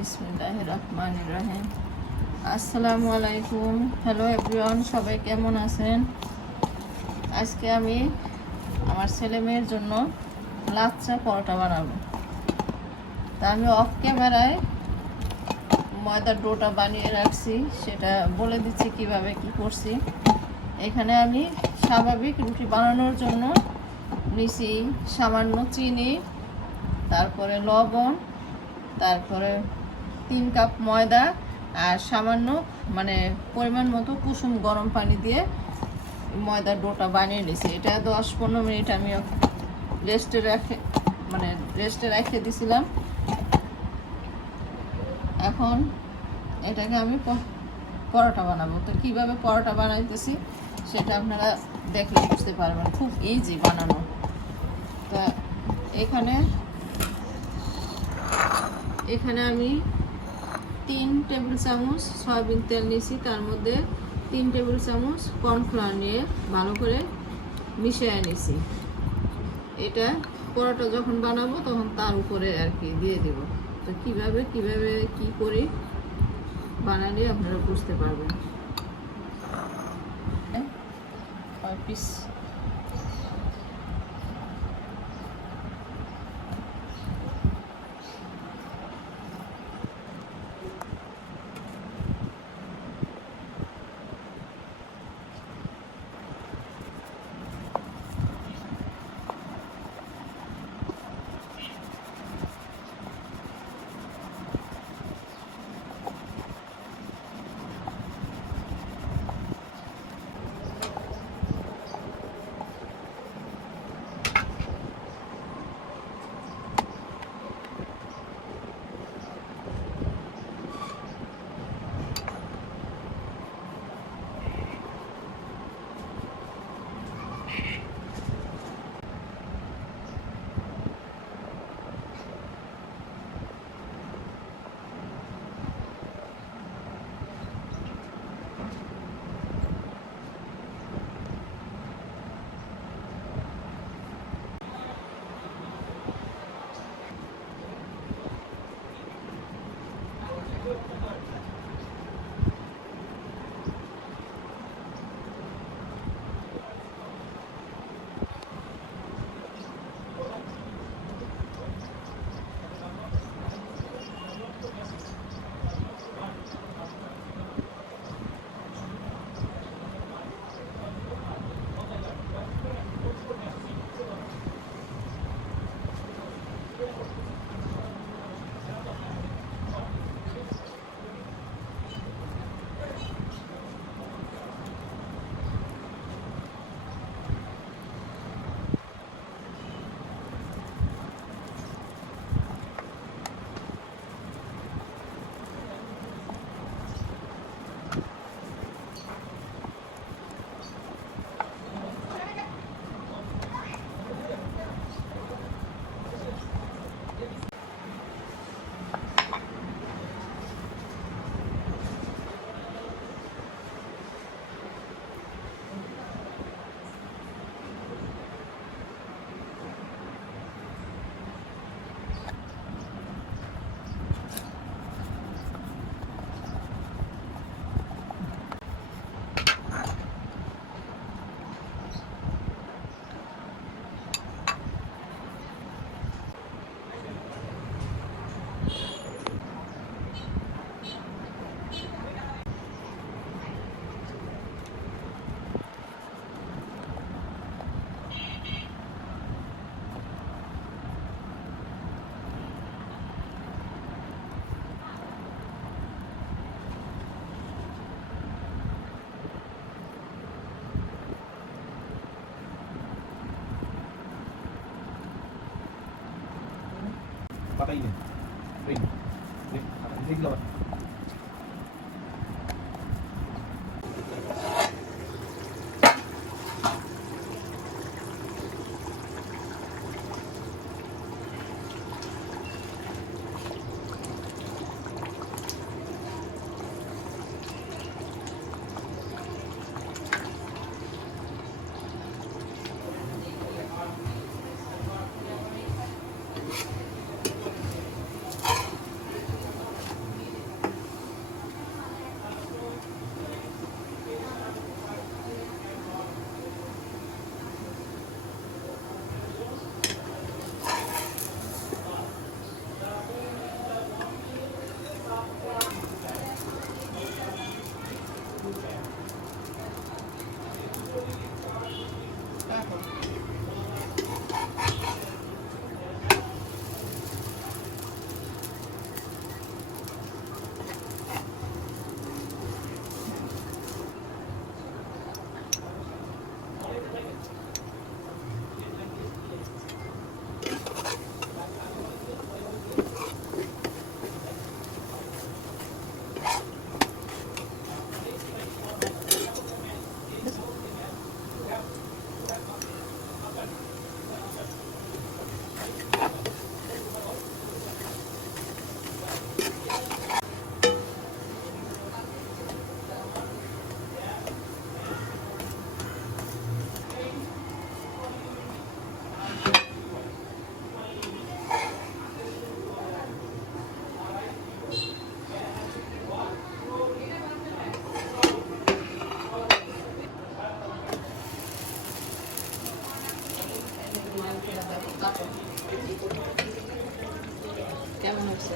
বিসমিল্লাহির রহমানির রহিম। আসসালামু আলাইকুম। হ্যালো এভরিওয়ান, সবাই কেমন আছেন? আজকে আমি আমার ছেলে মেয়ের জন্য লাচ্চা পরোটা বানাবো। তা আমি অফ ক্যামেরায় ময়দার ডোটা বানিয়ে রাখছি, সেটা বলে দিচ্ছি কিভাবে কি করছি। এখানে আমি স্বাভাবিক রুটি বানানোর জন্য নিছি সামান্য চিনি, তারপরে লবণ, তারপরে 3 কাপ ময়দা আর সামান্য পরিমাণ মতো কুসুম গরম পানি দিয়ে ময়দার ডোটা বানিয়ে নিয়েছি। এটা 10-15 মিনিট আমি রেস্টে রেখে দিছিলাম। এখন এটাকে আমি পরোটা বানাবো। তো কীভাবে পরোটা বানাইতেছি সেটা আপনারা দেখলে বুঝতে পারবেন, খুব ইজি বানানো। তা এখানে আমি 3 টেবিল চামচ সয়াবিন তেল নিয়েছি, তার মধ্যে 3 টেবিল চামচ কর্নফ্লাওয়ার নিয়ে ভালো করে মিশিয়ে নিয়েছি। এটা পরোটা যখন বানাবো তখন তার উপরে আর কি দিয়ে দেব। তো কিভাবে কি করি বানালে আপনারা বুঝতে পারবেন। Piece Patayin. Ring. Ring lawan. কেমন হচ্ছে?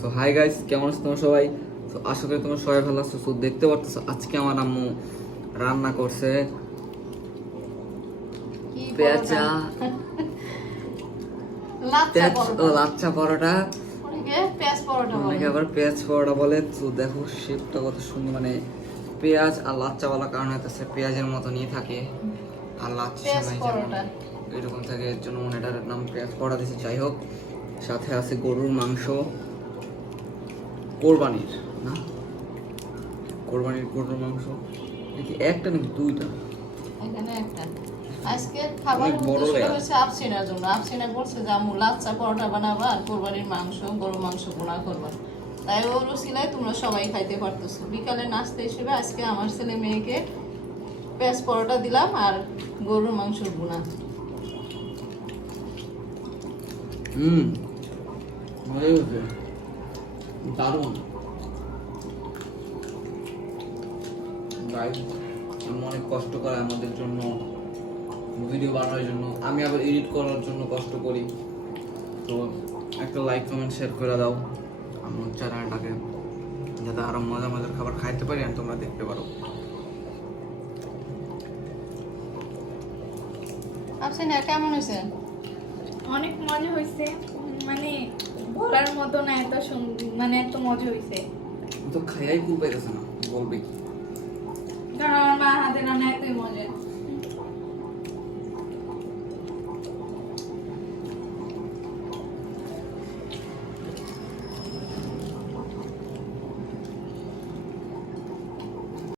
সো হাই গাইস, কেমন আছো তোমরা সবাই? তো আশা করি তোমরা সবাই ভালো আছো। তো দেখতে পারতেছো আজকে আমার আম্মু রান্না করছে কি পেঁচা লাচ্চা পরোটা, অনেকে পেঁয়াজ পরোটা বলে। অনেকে আবার পেঁয়াজ পরোটা বলে। তো দেখো শেপটা কত সুন্দর, মানে পেঁয়াজ আর লাচ্চা বলার কারণে হচ্ছে পেঁয়াজের মতনই থাকে আর লাচ্চা পেঁয়াজ পরোটা। এরকম থাকে, এর জন্য মনে এটার নাম পেঁয়াজ পরোটা দিয়েছে। যাই হোক, সাথে আছে গরুর মাংস, কোরবানির না, কোরবানির গরুর মাংস। নাকি একটা নাকি দুইটা? এখানে একটা। আজকে খাবার অনেক বড় উদ্দেশ্যটা লেয়ার। হচ্ছে আফসিনার জন্য। আফসিনা বলছে যে আম্মু লাচ্চা পরোটা বানাবা আর কোরবানির মাংস, গরু মাংস ভুনা করবা। তাই ওর উসিলায় তোমরা সবাই খাইতে পারতেছো। বিকালে নাস্তা হিসেবে আজকে আমার ছেলে মেয়েকে পেঁয়াজ পরোটা দিলাম আর গরুর মাংস ভুনা। ভালোই হয়েছে, দারুণ। আমি অনেক কষ্ট করে আমাদের জন্য ভিডিও বানানোর জন্য, আমি আবার এডিট করার জন্য কষ্ট করি। তো একটা লাইক কমেন্ট শেয়ার করে দাও আমার চ্যানেলটাকে, যাতে আরো মজার মজার খাবার খাইতে পারি আর তোমরা দেখতে পারো। আফসিনা কেমন হয়েছে? অনেক মজা হয়েছে, মানে বলার মতো না, এত মানে এত মজা হয়েছে। তো খাইয়াই খুব পাইতেছে না, বলবে কি? কারণ আমার মা হাতে রান্না এতই মজা।